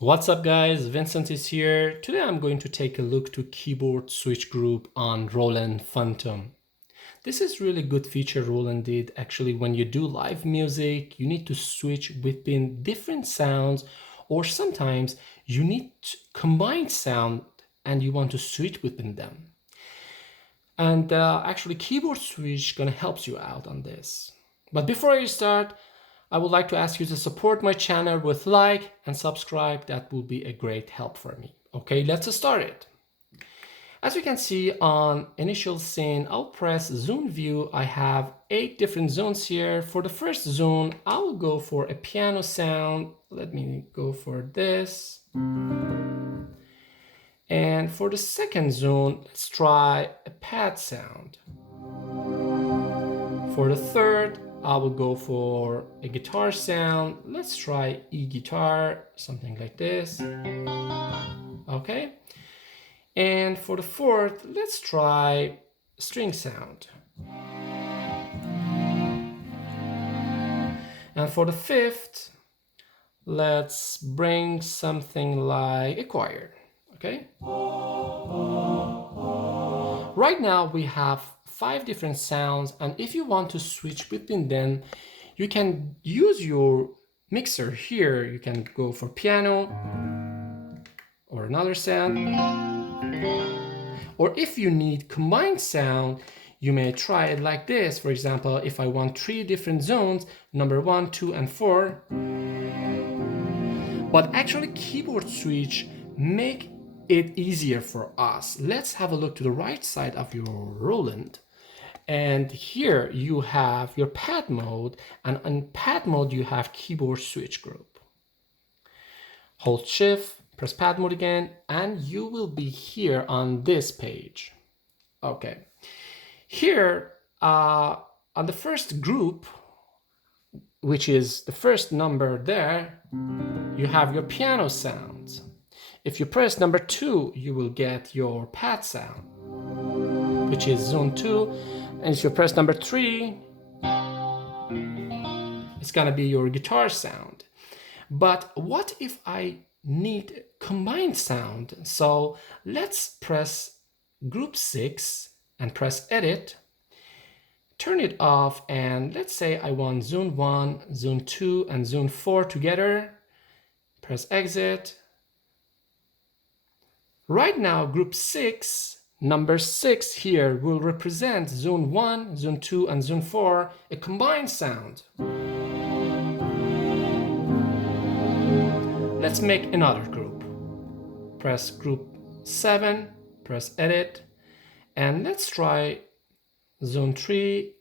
What's up guys, Vincent is here. Today I'm going to take a look to keyboard switch group on Roland Fantom. This is really good feature Roland did. Actually, when you do live music, you need to switch between different sounds, or sometimes you need combined sound and you want to switch between them. And actually keyboard switch gonna help you out on this. But before I start, I would like to ask you to support my channel with like and subscribe. That will be a great help for me. Okay, let's start it. As you can see on initial scene, I'll press zone view. I have 8 different zones here. For the first zone, I'll go for a piano sound. Let me go for this. And for the second zone, let's try a pad sound. For the third, I will go for a guitar sound. Let's try E-guitar, something like this. Okay. And for the fourth, let's try string sound. And for the fifth, let's bring something like a choir. Okay. Right now we have 5 different sounds, and if you want to switch between them, you can use your mixer here. You can go for piano or another sound. Or if you need combined sound, you may try it like this. For example, if I want 3 different zones, number 1, 2, and 4. But actually keyboard switch make it easier for us. Let's have a look to the right side of your Roland. And here you have your pad mode, and on pad mode you have keyboard switch group. Hold shift, press pad mode again, and you will be here on this page. Okay. Here on the first group, which is the first number there, you have your piano sounds. If you press number 2, you will get your pad sound, which is zone 2. And if you press number 3, it's gonna be your guitar sound. But what if I need combined sound? So let's press group 6 and press edit, turn it off, and let's say I want zone 1, zone 2, and zone 4 together. Press exit. Right now, group 6, number 6 here will represent zone 1, zone 2, and zone 4, a combined sound. Let's make another group. Press group 7, press edit, and let's try zone 3,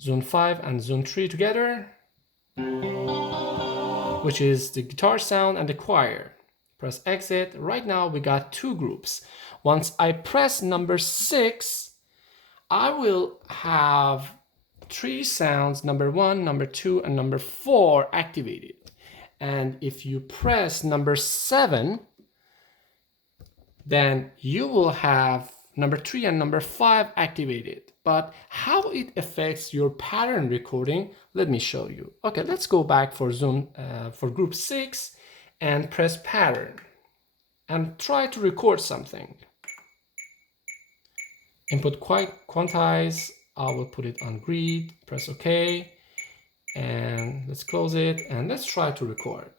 zone 5 and zone 3 together, which is the guitar sound and the choir. Press exit. Right now we got 2 groups. Once I press number 6, I will have 3 sounds, number 1, number 2, and number 4 activated. And if you press number 7, then you will have number 3 and number 5 activated. But how it affects your pattern recording, let me show you. Okay, let's go back for group 6 and press pattern and try to record something. Input quantize, I will put it on grid, press OK, and let's close it, and let's try to record.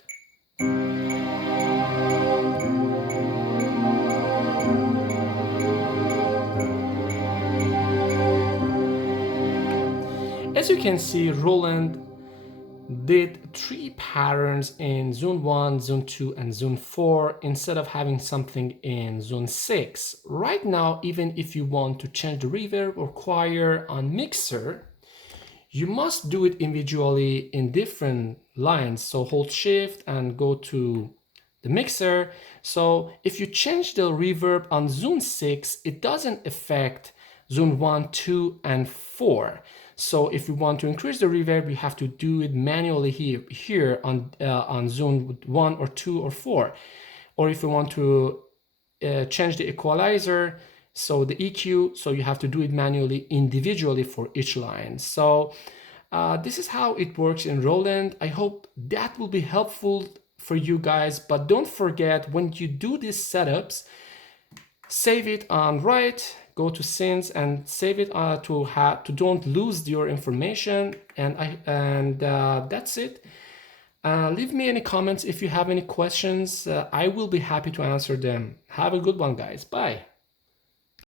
As you can see, Roland did 3 patterns in zone 1, zone 2, and zone 4 instead of having something in zone 6. Right now, even if you want to change the reverb or choir on mixer, you must do it individually in different lines. So hold shift and go to the mixer. So if you change the reverb on zone 6, it doesn't affect zone 1, 2, and 4. So if you want to increase the reverb, you have to do it manually here on zone 1 or 2 or 4. Or if you want to change the equalizer, so the EQ, so you have to do it manually individually for each line. So this is how it works in Roland. I hope that will be helpful for you guys. But don't forget, when you do these setups, save it on right, go to scenes and save it to don't lose your information. And that's it. Leave me any comments if you have any questions. I will be happy to answer them. Have a good one, guys. Bye.